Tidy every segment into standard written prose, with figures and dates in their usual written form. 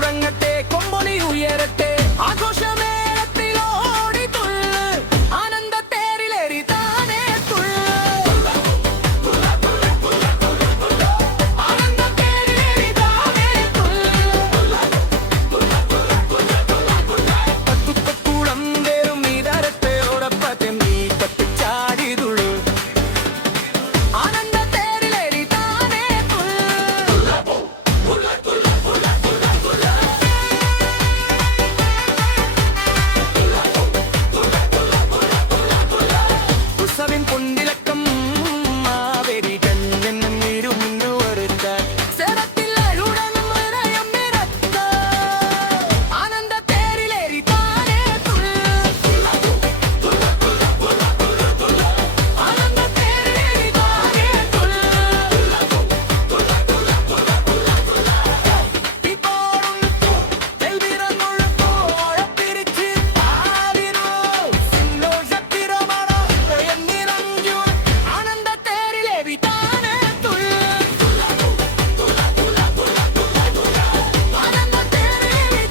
മുഴങ്ങട്ടെ കൊമ്പൊലി ഉയരട്ടെ ആഘോഷമേളത്തിലോടി തുള്ള് ആനന്ദത്തേരിലേറി താനേ തുള്ള് ആനന്ദത്തേരിലേറി താനേ തുള്ള് പത്തുപ്പക്കൂടം തേരും നീതരത്തെ ഓടപ്പത്തെ നീ പട്ടിച്ചാടി തുള്ളു ആനന്ദത്തേരിലേറി താനേ ഉത്സവിൻ പൊണ്ടിലക്കം മാവേരി കണ്ണെന്നും ഇരുന്നു വരുത്ത സേവത്തിൽ അരുടനും നിറയം നിറത്ത ആനന്ദത്തേരിലേറി താനേ തുള്ളു ആനന്ദത്തേരിലേറി താനേ തുള്ളു ഇപ്പോഴും നെൽവിറങ്ങുഴപ്പോഴപ്പിരിച്ച് ആവിനോ സിന്തോഷത്തിരമണ നിറഞ്ഞു ആനന്ദത്തേരിലേറി താനേ തുള്ളു ആനന്ദത്തേരിലേറി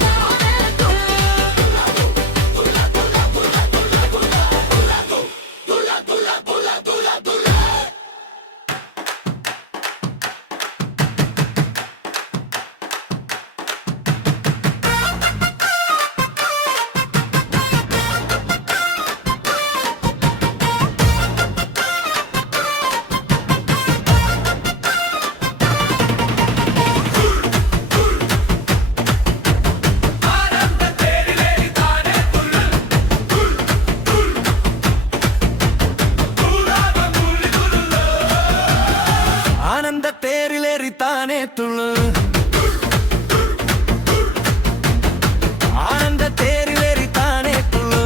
താനേ ആനന്ദത്തേരിലേറി താനേ തുള്ളു ആനന്ദത്തേരിലേറി താനേ തുള്ളു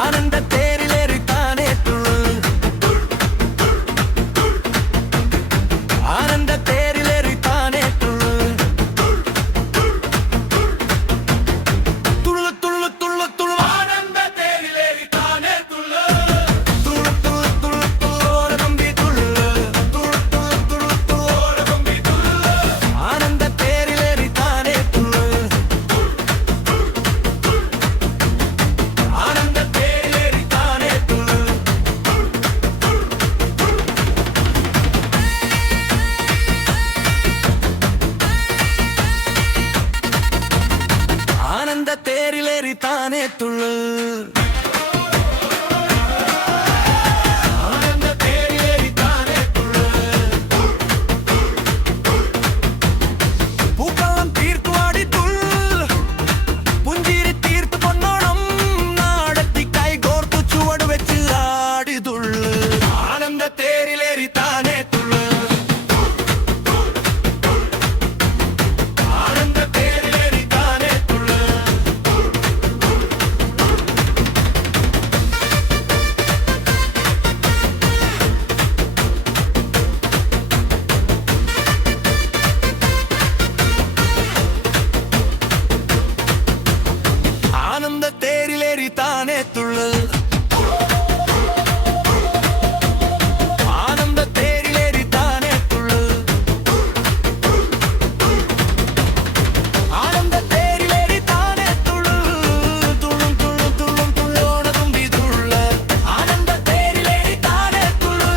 ആനന്ദത്തേരിലേറി താനേ തുള്ളു ആനന്ദത്തേരിലേറി താനേ തുള്ളു തുള്ളു തുള്ളു തുള്ളു തുള്ളു ആനന്ദത്തേരിലേറി താനേ തുള്ളു തുള്ളു തുള്ളു തുള്ളു തുള്ളോര തമ്പി തുള്ളു തുള്ളു തുള്ളു തുള്ളു തുള്ളോര തമ്പി തുള്ളു ആനന്ദത്തേരിലേറി താനേ തുള്ളു ആനന്ദത്തേരിലേറി താനേ തുള്ളു ആനന്ദത്തേരിലേറി താനേ തുള്ളു ആനന്ദത്തേരിലേറി താനേ തുള്ളു പൂക്കളം തീർത്തുവാടി തുള്ളു പുഞ്ചിരി തീർത്ത് പൊന്നോണം നാടത്തി കൈകോർത്തു ചുവട് വെച്ച് ആടി തുള്ളു ആനന്ദത്തേരിലേറി താനേ തുള്ളു ആനന്ദത്തേരിലേറി താനേ തുള്ളു ആനന്ദത്തേരിലേറി താനേ തുള്ളു ആനന്ദത്തേരിലേറി താനേ തുള്ളു ആനന്ദത്തേരിലേറി താനേ തുള്ളു തുള്ളും തുള്ളും തുള്ളും തുള്ളോണ തുമ്പി തുള്ളു ആനന്ദത്തേരിലേറി താനേ തുള്ളു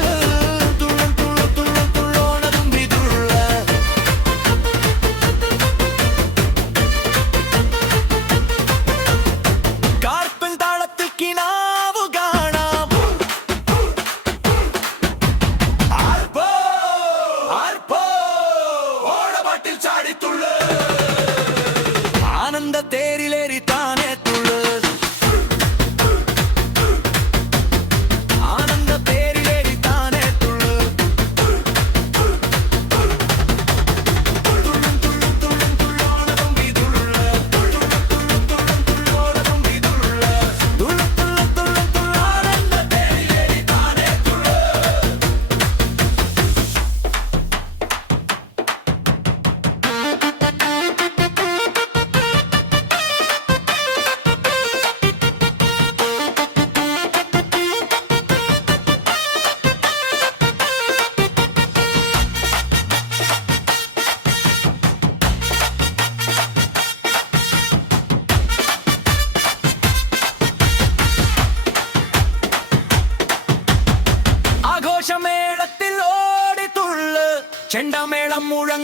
തുള്ളും തുള്ളും തുള്ളും തുള്ളോണ തുമ്പി തുള്ളു കാർപ്പിൽ താളത്തിൽ കിനാവു കാണാം ആർപ്പോ ആർപ്പോ ഓടപാട്ടിൽ ചാടിത്തുള്ളു ആനന്ദത്തേരിലേറി താനേ തുള്ളു ആനന്ദത്തേരിലേറി താനേ തുള്ളു തുള്ളും തുള്ളും തുള്ളും തുള്ളോണ തുമ്പി തുള്ളു തുള്ളും തുള്ളും തുള്ളും തുള്ളോണ തുമ്പി തുള്ളു തുള്ളും തുള്ളും തുള്ളും തുള്ളു ആനന്ദത്തേരിലേറി താനേ തുള്ളു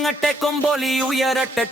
മുഴങ്ങട്ടെ കൊമ്പോലി ഉയരട്ടെ